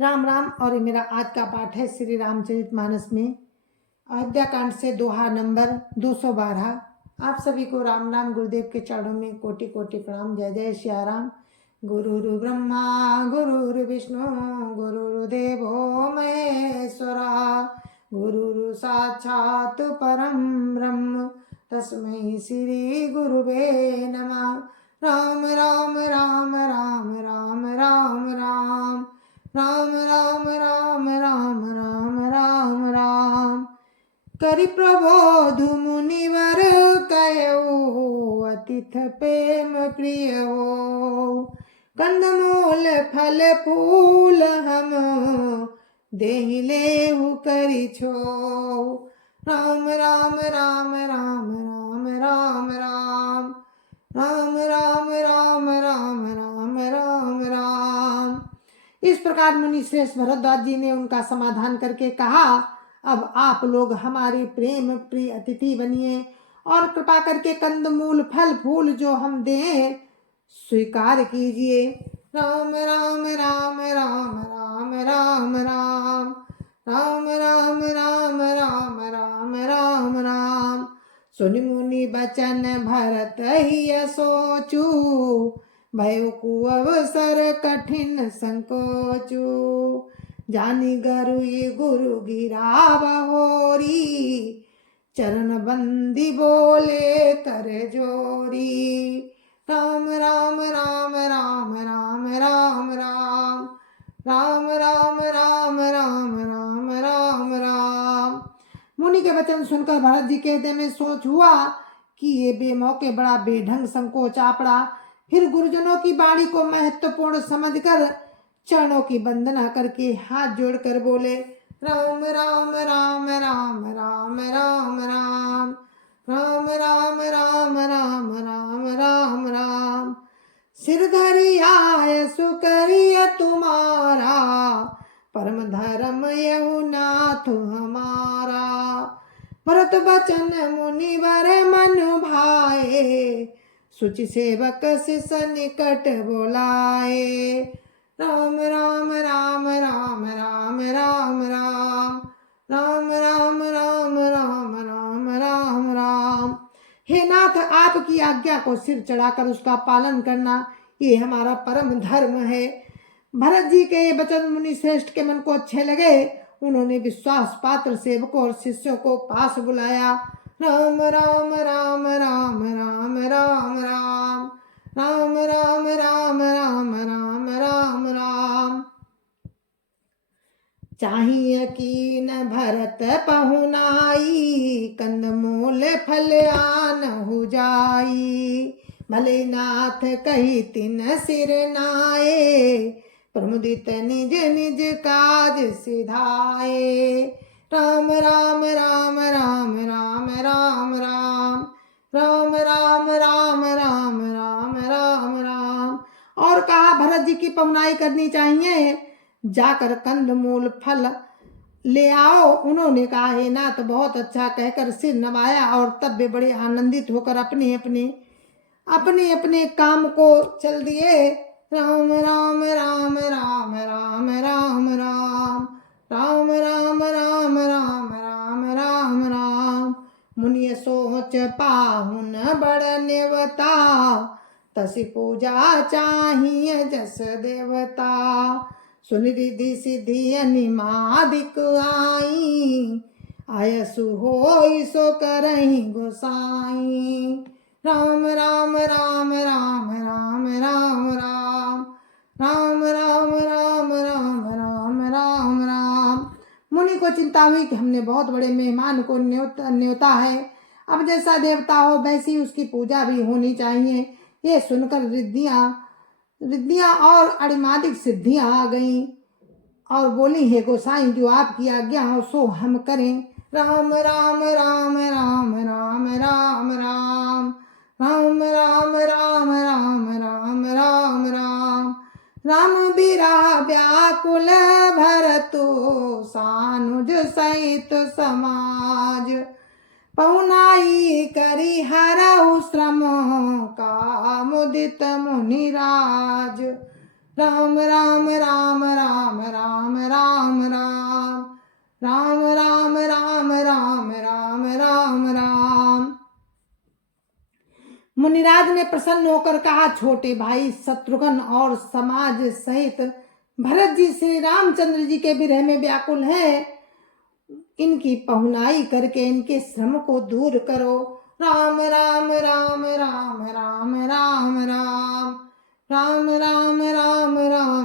राम राम। और ये मेरा आज का पाठ है श्री रामचरितमानस में अयोध्या कांड से दोहा नंबर 212। आप सभी को राम राम। गुरुदेव के चरणों में कोटि कोटि प्रणाम। जय जय सिया राम। गुरुरु ब्रह्मा गुरुरु विष्णु गुरुर्देवो महेश्वरा गुरुरु साक्षात् परम ब्रह्म तस्मै श्री गुरुवे नमः। राम राम राम राम राम राम राम राम राम राम राम राम राम राम। करि प्रबोध मुनिवर कहो अतिथ प्रेम प्रिय हो। कंदमूल फल फूल हम देहि लेहु करि छो। राम राम राम राम राम राम राम राम राम राम राम राम राम राम। इस प्रकार मुनि श्रेष्ठ भरद्वाज जी ने उनका समाधान करके कहा, अब आप लोग हमारे प्रेम प्रिय अतिथि बनिए और कृपा करके कंदमूल फल फूल जो हम दें स्वीकार कीजिए। राम राम राम राम राम राम राम राम राम राम राम राम राम राम। सुनि मुनि बचन भरत ही सोचू भयो कुअवसर कठिन संकोचू। जानी गरुई गुरु गिरा बहोरी चरण बंदी बोले कर जोरी। राम राम राम राम राम राम राम राम राम राम राम राम राम राम। मुनि के वचन सुनकर भरत जी के हृदय में सोच हुआ कि ये बेमौके बड़ा बेढंग संकोच आ पड़ा। फिर गुरुजनों की वाणी को महत्वपूर्ण समझकर चरणों की वंदना करके हाथ जोड़कर बोले, राम राम राम राम राम राम राम राम राम राम राम राम राम राम। सिर धरि आय सुकरिय तुम्हारा परम धर्म यहु नाथ हमारा। भरत बचन मुनिवर मन भाए सुचि सेवक शिष निकट बोलाए। राम राम राम राम राम राम राम राम राम राम राम राम राम राम। हे नाथ, आपकी आज्ञा को सिर चढ़ाकर उसका पालन करना ये हमारा परम धर्म है। भरत जी के ये वचन मुनि श्रेष्ठ के मन को अच्छे लगे। उन्होंने विश्वास पात्र सेवकों और शिष्यों को पास बुलाया। राम राम राम राम राम राम राम राम राम राम राम राम राम राम। चाहिए कीन भरत पहुनाई कंदमूल फल आन हो जाई। भले नाथ कही तिन सिर नाये प्रमुदित निज निज काज सिधाए। राम राम राम राम राम राम राम राम राम राम राम राम राम राम। और कहा, भरत जी की पहुनाई करनी चाहिए, जाकर कंदमूल फल ले आओ। उन्होंने कहा, हे नाथ बहुत अच्छा कहकर सिर नवाया और तब वे बड़े आनंदित होकर अपने अपने काम को चल दिए। राम राम राम राम राम राम राम राम राम राम राम राम राम राम। मुनि सोच पाहुन बड़ नेवता तसी पूजा चाहिए जस देवता। सुन रिधि सिद्धि अनिमादिक आई आयसु होई सो करहि गोसाई। राम राम राम राम राम राम राम राम राम राम राम राम राम राम। मुनि को चिंता हुई कि हमने बहुत बड़े मेहमान को न्योता है। अब जैसा देवता हो वैसी उसकी पूजा भी होनी चाहिए। ये सुनकर रिद्धियां और अणिमादिक सिद्धियां आ गईं और बोली, हे गोसाई जो आपकी आज्ञा हो सो हम करें। राम राम राम राम राम राम राम राम राम राम राम राम राम राम। राम बिरा व्याकुल भरतो सानुज सहित समाज। पहुनाई करी हरहु श्रम का मुदित मुनिराज। राम राम राम राम राम मुनिराज ने प्रसन्न होकर कहा, छोटे भाई शत्रुघ्न और समाज सहित भरत जी श्री रामचंद्र जी के विरह में व्याकुल हैं। इनकी पहुनाई करके इनके श्रम को दूर करो। राम राम राम राम राम राम राम राम राम राम राम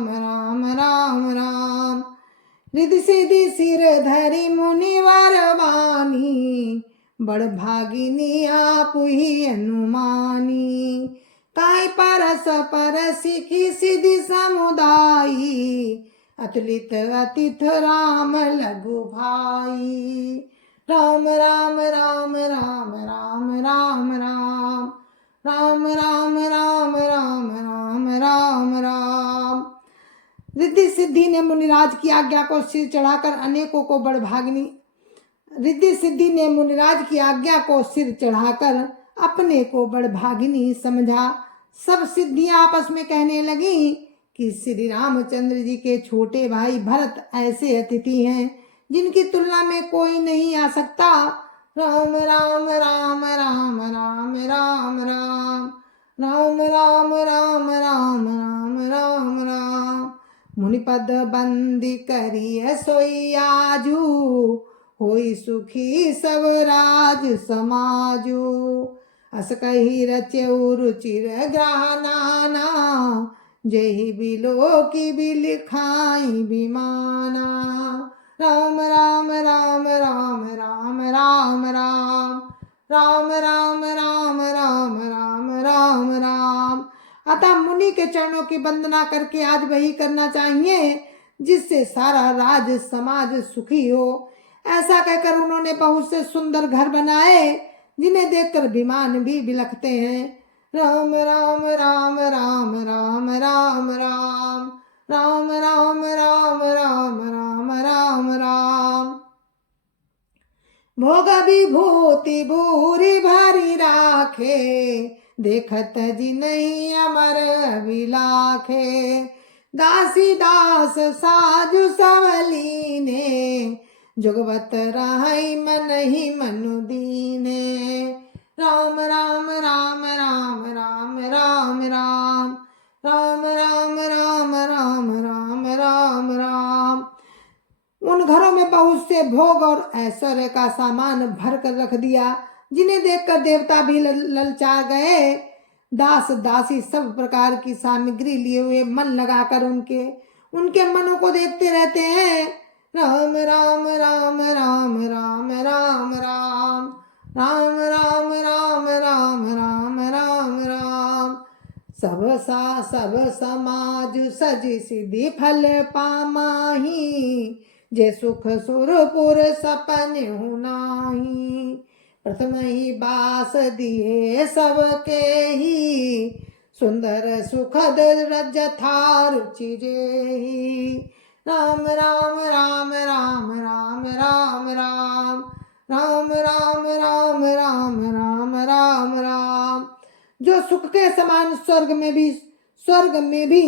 राम राम राम। रिधि सिधि सिर धरि मुनिवर वाणी, बड़ भागिनी आप ही अनुमानी। काई परस परसी की सिद्धि समुदायी, अतुलित अतिथ राम लघु भाई। राम राम राम राम राम राम राम राम राम राम राम राम राम राम। रिद्धि सिद्धि ने मुनिराज की आज्ञा को सिर चढ़ाकर अनेकों को बड़भागिनी रिद्धि सिद्धि ने मुनिराज की आज्ञा को सिर चढ़ाकर अपने को बड़भागिनी समझा। सब सिद्धियां आपस में कहने लगी कि श्री रामचंद्र जी के छोटे भाई भरत ऐसे अतिथि हैं जिनकी तुलना में कोई नहीं आ सकता। राम राम राम राम राम राम राम राम राम राम राम राम राम राम। मुनिपद बंदी करिय सोई आजू, होई सुखी सब राज समाजू। अस कही रचेउ रुचिर ग्रह नाना, जही बिलो की बिलिखाई बिमाना। राम राम राम राम राम राम राम राम राम राम राम राम राम राम। अतः मुनि के चरणों की वंदना करके आज वही करना चाहिए जिससे सारा राज समाज सुखी हो। ऐसा कहकर उन्होंने बहुत से सुंदर घर बनाए जिन्हें देखकर विमान भी बिलखते हैं। राम राम राम राम राम राम राम राम राम राम राम राम राम राम। भोग विभूति भूरी भरी राखे, देखत जी नहीं अमर विलाखे। दासी दास साजु सवलीने, जुगवत रहाई मन ही मनु दीने। राम राम राम राम राम राम राम राम राम राम राम राम राम राम। उन घरों में बहुत से भोग और ऐश्वर्य का सामान भर कर रख दिया जिन्हें देखकर देवता भी ललचा गए। दास दासी सब प्रकार की सामग्री लिए हुए मन लगाकर उनके मनों को देखते रहते हैं। राम राम राम राम राम राम राम राम राम राम राम राम राम राम। सब समाज सजी सिद्धि फल पामाही, जे सुख सुरपुर सपन हुनाही। प्रथम ही बास दिए सबके ही, सुंदर सुखद रजथा रुचि जेही। राम राम राम राम राम राम राम राम राम राम राम राम राम राम। जो सुख के समान स्वर्ग में भी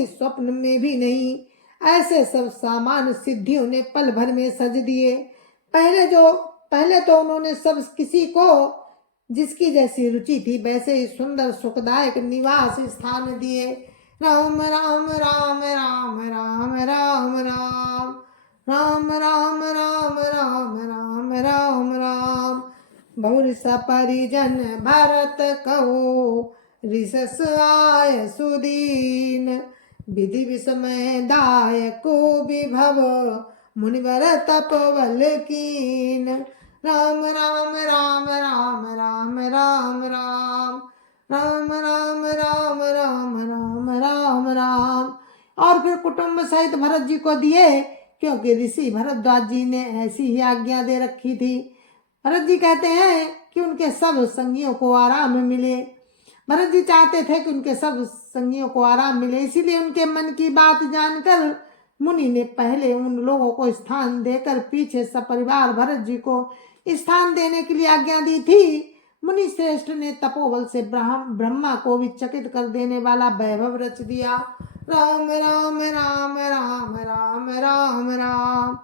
स्वप्न में भी नहीं, ऐसे सब सामान सिद्धियों ने पल भर में सज दिए। पहले तो उन्होंने सब किसी को जिसकी जैसी रुचि थी वैसे ही सुंदर सुखदायक निवास स्थान दिए। राम राम राम राम राम राम राम राम राम राम राम राम राम राम। बहुरस परिजन भरत कहो, रिसस आय सुदीन। विधि विस्मय दायको विभव, मुनिवर तपवल कीन। राम राम राम राम राम राम राम राम राम राम राम राम राम राम। और फिर कुटुंब सहित भरत जी को दिए, क्योंकि ऋषि भरद्वाज जी ने ऐसी ही आज्ञा दे रखी थी। भरत जी कहते हैं कि उनके सब संगियों को आराम मिले। भरत जी चाहते थे कि उनके सब संगियों को आराम मिले, इसीलिए उनके मन की बात जानकर मुनि ने पहले उन लोगों को स्थान देकर पीछे सपरिवार भरत जी को स्थान देने के लिए आज्ञा दी थी। मुनि श्रेष्ठ ने तपोबल से ब्रह्मा को भी चकित कर देने वाला वैभव रच दिया। राम राम राम राम राम राम राम राम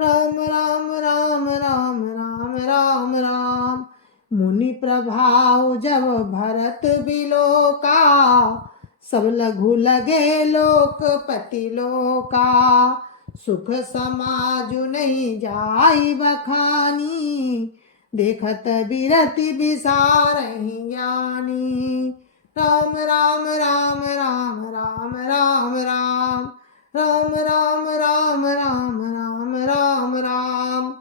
राम राम राम राम राम राम। मुनि प्रभाव जब भरत भरत बिलोका, सब लघु लगे लोकपति लोका। सुख समाजु नहीं जाई बखानी, देखत बिरति बिसारहि ज्ञानी। राम राम राम राम राम राम राम राम राम राम राम राम राम राम।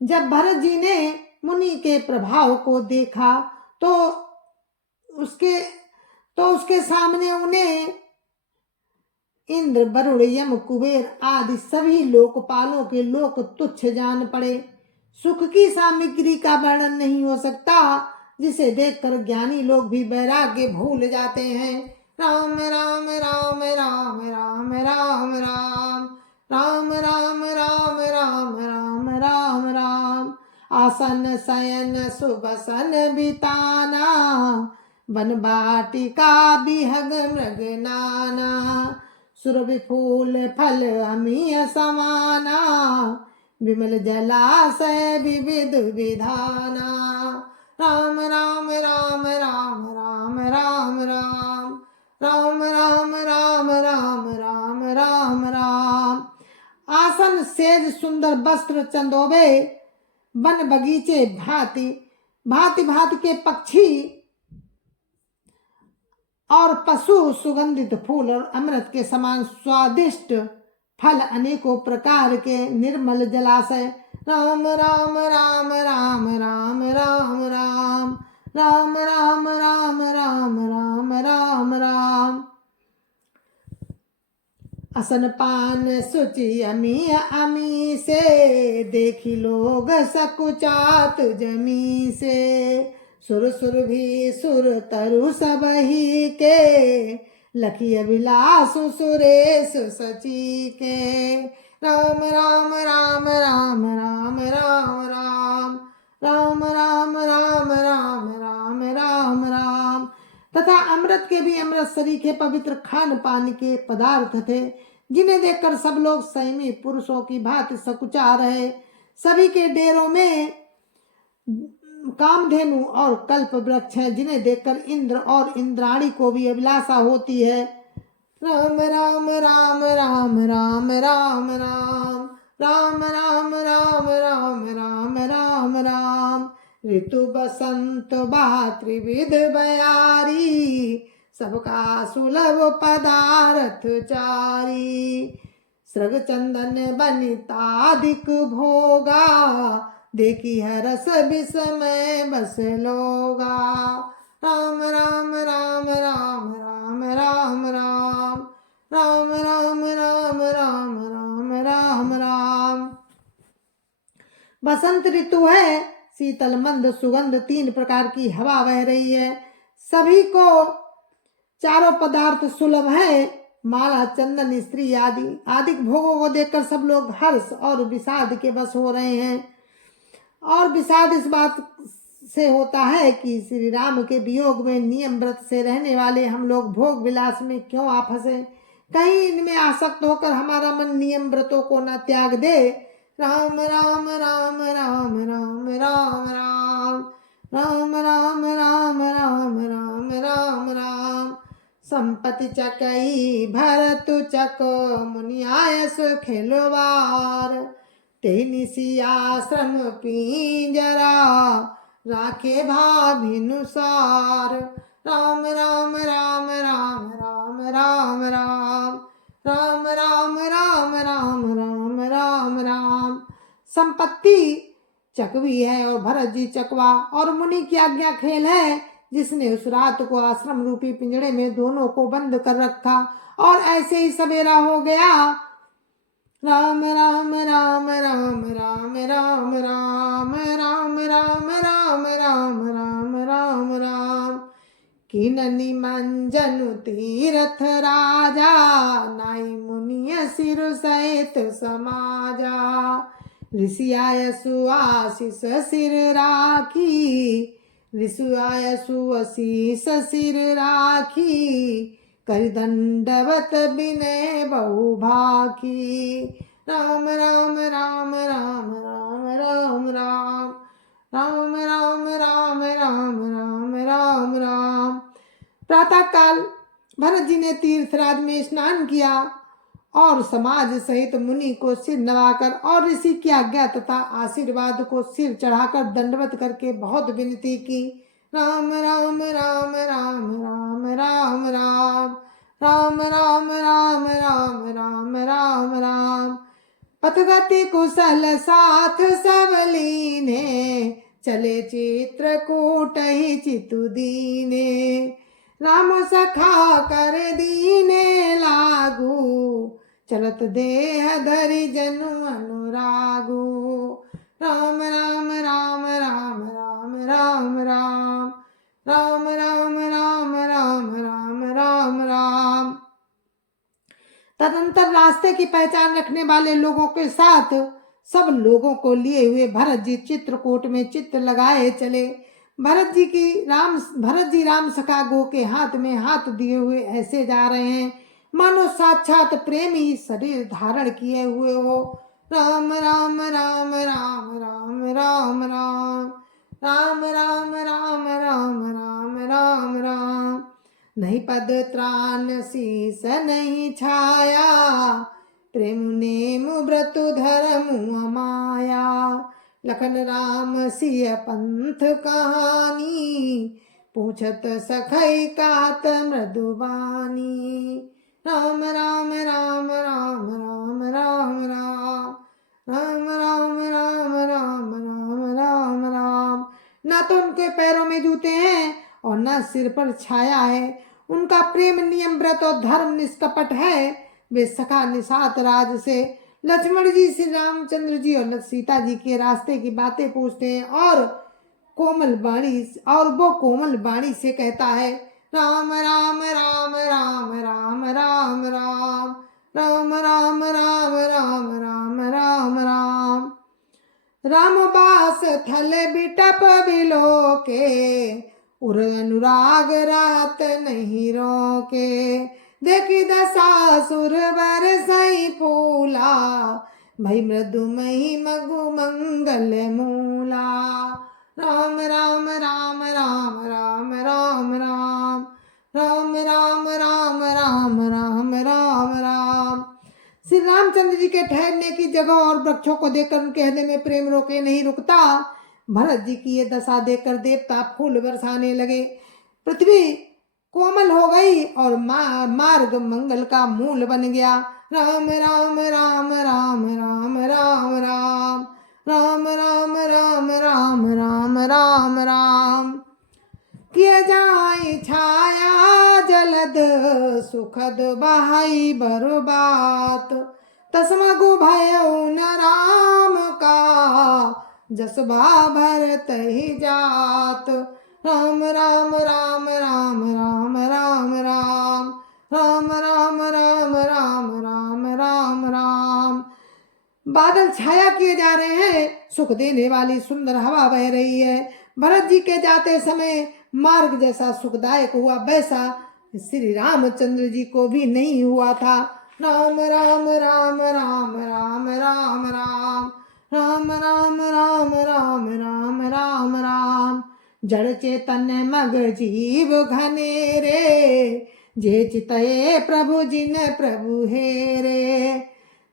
जब भरत जी ने मुनि के प्रभाव को देखा तो उसके सामने उन्हें इंद्र, वरुण, यम, कुबेर आदि सभी लोकपालों के लोक तुच्छ जान पड़े। सुख की सामग्री का वर्णन नहीं हो सकता, जिसे देखकर ज्ञानी लोग भी वैराग्य भूल जाते हैं। राम राम राम राम राम राम राम राम राम राम राम राम राम राम। आसन शयन सुबसन बिताना, वन बाटिका बिहग मृग नाना। सुरभि फूल फल अमीय समाना, विमल जलाशय विविध विधाना। राम राम राम राम राम राम राम राम राम राम राम राम राम राम। आसन सेज सुंदर वस्त्र चंदोबे, वन बगीचे भांति भांति के पक्षी और पशु, सुगंधित फूल और अमृत के समान स्वादिष्ट फल, अनेकों प्रकार के निर्मल जलाशय। राम राम राम राम राम राम राम राम राम राम राम राम राम राम। असन पान सुचि अमी अमी से, देखी लोग सकुचात जमी से। सुर सुर भी सुर तरु सबही के, लखी अभिलाषु सुरेश सची के। राम राम राम राम राम राम राम राम राम राम राम राम राम राम। तथा अमृत के भी अमृत सरीखे पवित्र खान पान के पदार्थ थे, जिन्हें देखकर सब लोग संयमी पुरुषों की भांति सकुचा रहे। सभी के डेरों में कामधेनु और कल्प वृक्ष हैं, जिन्हें देखकर इंद्र और इंद्राणी को भी अभिलाषा होती है। राम राम राम राम राम राम राम राम राम राम राम राम राम राम। ऋतु बसंत त्रिविध बयारी, सबका सुलभ पदार्थ चारी। सृग चंदन बनितादिक भोगा, देखी है रस विस्मय बस लोगा। राम राम राम राम राम राम राम राम राम राम राम राम राम राम। बसंत ऋतु है, शीतल मंद सुगंध 3 प्रकार की हवा बह रही है। सभी को चारों पदार्थ सुलभ है, माला, चंदन, स्त्री आदि भोगों को देखकर सब लोग हर्ष और विषाद के बस हो रहे हैं। और विषाद इस बात से होता है कि श्री राम के वियोग में नियम व्रत से रहने वाले हम लोग भोग विलास में क्यों आ फंसे। कहीं इनमें आसक्त होकर हमारा मन नियम व्रतों को न त्याग दे। राम राम राम राम राम राम राम राम राम राम राम राम राम राम। संपत्ति चकई भरत चक, मुनियायस खेलवार। तेनिसियाश्रम पिंजरा, राखे भाभिनुसार। राम राम राम राम राम राम राम राम राम राम राम राम राम राम। संपत्ति चकवी है और भरत जी चकवा, और मुनि की आज्ञा खेल है, जिसने उस रात को आश्रम रूपी पिंजड़े में दोनों को बंद कर रखा और ऐसे ही सवेरा हो गया। राम राम राम राम राम राम राम राम राम राम राम राम राम राम। किननि मंजनु तीरथ राजा, नाई मुनिय सिर सहित समाजा। ऋषि आयसु आशीष सिर राखी, ऋषि आयसु आशीष सिर राखी। कर दंडवत विनय बहु भाकी। राम राम राम राम राम राम राम राम राम राम राम राम राम राम। प्रातः काल भरत जी ने तीर्थराज में स्नान किया और समाज सहित मुनि को सिर नवाकर और ऋषि की आज्ञा तथा आशीर्वाद को सिर चढ़ाकर दंडवत करके बहुत विनती की। राम राम राम राम राम राम राम राम राम राम राम राम राम राम। पथगति कुशल साथ सब लीने चले चित्रकूट ही चितु दीने। राम सखा कर दीने लागू चलत देह धरि जनु अनुरागू। राम राम राम राम राम राम राम राम राम राम राम राम राम राम। तदंतर रास्ते की पहचान रखने वाले लोगों के साथ सब लोगों को लिए हुए भरत जी चित्रकूट में चित्त लगाए चले। भरत जी राम सखा गो के हाथ में हाथ दिए हुए ऐसे जा रहे हैं मानो साक्षात प्रेमी शरीर धारण किए हुए हो। राम राम राम राम राम राम राम राम राम राम राम राम राम राम। नहीं पद त्राण शीस नहीं छाया प्रेम नेम व्रतु धर्म माया। लखन राम सिय पंथ कहानी पूछत सखई कात मृदुबानी। राम राम राम राम राम राम राम राम राम राम राम राम राम राम। ना तो उनके पैरों में जूते हैं और न सिर पर छाया है। उनका प्रेम नियम व्रत और धर्म निष्कपट है। वे सखा निषाद राज से लक्ष्मण जी श्री रामचंद्र जी और सीता जी के रास्ते की बातें पूछते हैं और वो कोमल बाणी से कहता है राम राम राम राम राम राम राम राम राम राम राम राम राम राम। राम बास थल बिटप बिलो के उर अनुराग रात नहीं रोके। देखी दशासुर बरसई फूला भई मृदुमयी मगु मंगल मूला। राम राम राम राम राम राम राम राम राम राम राम राम राम राम। श्री रामचंद्र जी के ठहरने की जगह और वृक्षों को देखकर उनके हृदय में प्रेम रोके नहीं रुकता। भरत जी की ये दशा देखकर देवता फूल बरसाने लगे। पृथ्वी कोमल हो गई और मार्ग मंगल का मूल बन गया। राम राम राम राम राम राम राम राम राम राम राम राम राम राम। किए जाए छाया जलद सुखद बहाई बरबात तस्मगु भय न राम का जसबा भरत ही जात। राम राम राम राम राम राम राम राम राम राम राम राम राम राम। बादल छाया किए जा रहे हैं। सुख देने वाली सुंदर हवा बह रही है। भरत जी के जाते समय मार्ग जैसा सुखदायक हुआ वैसा श्री रामचंद्र जी को भी नहीं हुआ था। राम राम राम राम राम राम राम राम राम राम राम राम राम राम। जड़ चेतन मग जीव घनेरे जे चितये प्रभु जिन प्रभु हेरे।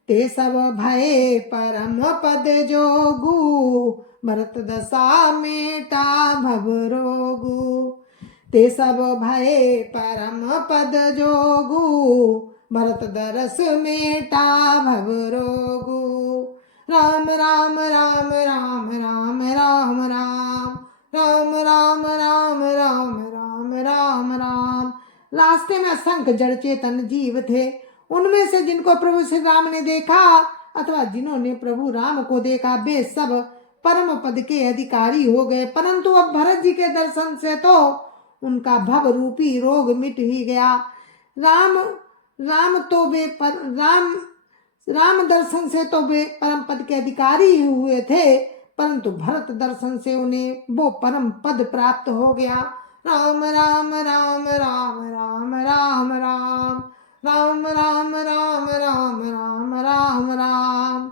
ते सब भय परम पद जोगु भरत दशा मेटा भव रोगु। ते सब भय परम पद जोगु भरत दरस मेटा भव रोगु। राम राम राम राम राम राम राम राम राम राम राम राम राम राम। रास्ते में असंख्य जड़ चेतन जीव थे। उनमें से जिनको प्रभु श्री राम ने देखा अथवा जिन्होंने प्रभु राम को देखा वे सब परम पद के अधिकारी हो गए। परंतु अब भरत जी के दर्शन से तो उनका भव रूपी रोग मिट ही गया। राम दर्शन से तो वे परम पद के अधिकारी ही हुए थे, परंतु भरत दर्शन से उन्हें वो परम पद प्राप्त हो गया। राम राम राम राम राम राम राम राम राम राम राम राम राम राम।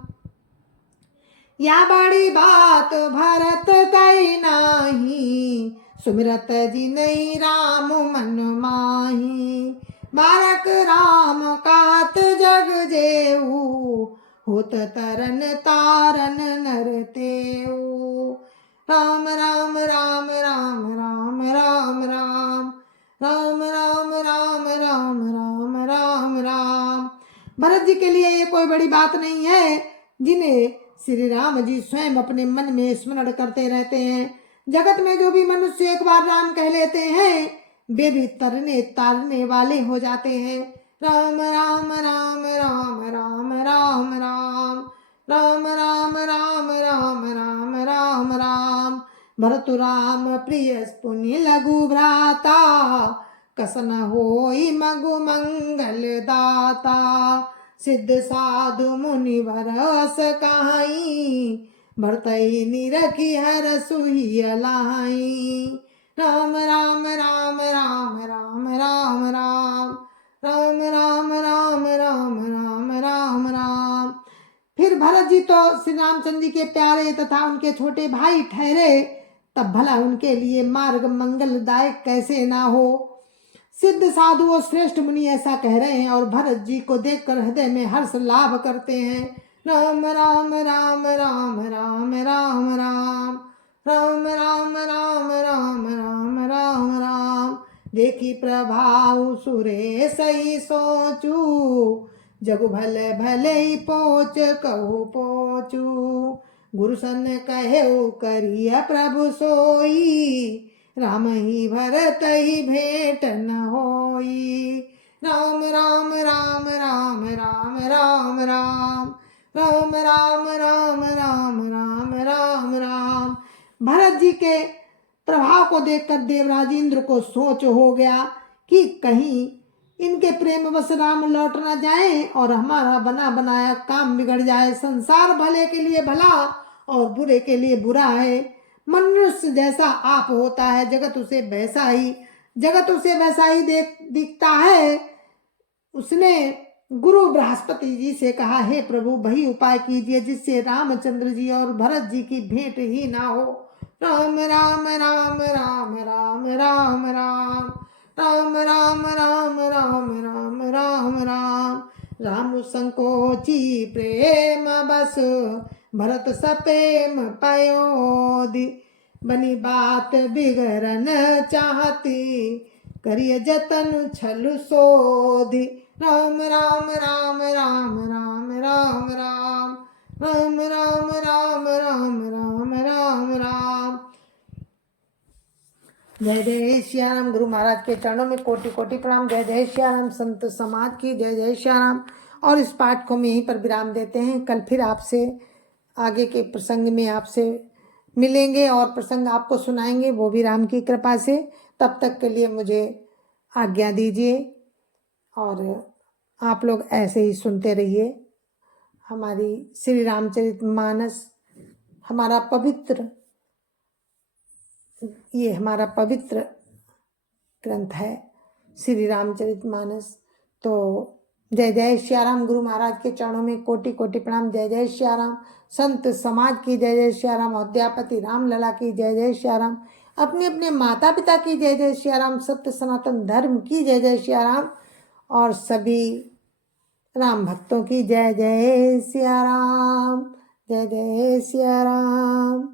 या बड़ी बात भरत कई नाही, सुमिरत जी नहीं राम मन माही। बारक राम कात जग जेऊ, होत तरन तारन नर तेऊ। राम राम राम राम राम राम राम राम राम राम राम राम राम राम। भरत जी के लिए ये कोई बड़ी बात नहीं है, जिन्हें श्री राम जी स्वयं अपने मन में स्मरण करते रहते हैं। जगत में जो भी मनुष्य एक बार राम कह लेते हैं, वे भी तरने तारने वाले हो जाते हैं। राम राम राम राम राम राम राम राम राम राम राम राम राम राम। भरतु राम प्रिय पुण्य लघु भ्राता, कसन होई मगु मंगल दाता। सिद्ध साधु मुनि भरस कहाई, भरतई निरखी हर सुही लाई। राम राम राम राम राम राम राम राम राम राम राम राम राम राम। फिर भरत जी तो श्री रामचंद्र जी के प्यारे तथा उनके छोटे भाई ठहरे, तब भला उनके लिए मार्ग मंगलदायक कैसे ना हो। सिद्ध साधु और श्रेष्ठ मुनि ऐसा कह रहे हैं और भरत जी को देखकर हृदय में हर्ष लाभ करते हैं। राम राम राम राम राम राम राम राम राम राम राम राम राम राम। देखी प्रभाव सुरे सही सोचू, जगु भले भले ही पोच कहू पोचू। गुरु सन कहे करिय प्रभु सोई, राम ही भरत ही भेंट न होई। राम राम राम राम राम राम राम राम राम राम राम राम राम राम। भरत जी के प्रभाव को देखकर देवराज इंद्र को सोच हो गया कि कहीं इनके प्रेम वश राम लौट न जाए और हमारा बना बनाया काम बिगड़ जाए। संसार भले के लिए भला और बुरे के लिए बुरा है। मनुष्य जैसा आप होता है, जगत उसे वैसा ही दिखता है। उसने गुरु बृहस्पति जी से कहा, हे प्रभु वही उपाय कीजिए जिससे रामचंद्र जी और भरत जी की भेंट ही ना हो। राम राम राम राम राम राम राम राम राम राम राम राम राम राम। राम संकोची प्रेम बस, भरत सप्रेम पयोधि। बनी बात बिगड़न चाहती, करिय जतन छल सोधि। राम राम राम राम राम राम राम राम राम राम राम राम राम राम। जय जय श्याम। गुरु महाराज के चरणों में कोटि कोटि प्रणाम। जय जय श्याम। संत समाज की जय जय श्याम। और इस पाठ को हम यहीं पर विराम देते हैं। कल फिर आपसे आगे के प्रसंग में आपसे मिलेंगे और प्रसंग आपको सुनाएंगे, वो भी राम की कृपा से। तब तक के लिए मुझे आज्ञा दीजिए और आप लोग ऐसे ही सुनते रहिए। हमारी श्री रामचरितमानस हमारा पवित्र ग्रंथ है, श्री रामचरितमानस। तो जय जय श्याराम। गुरु महाराज के चरणों में कोटि कोटि प्रणाम। जय जय श्याराम। संत समाज की जय जय श्याराम। अध्यापति रामलला की जय जय श्याराम। अपने अपने माता पिता की जय जय श्याराम। सत्य सनातन धर्म की जय जय श्याराम। और सभी राम भक्तों की जय जय श्याराम। जय जय श्याराम।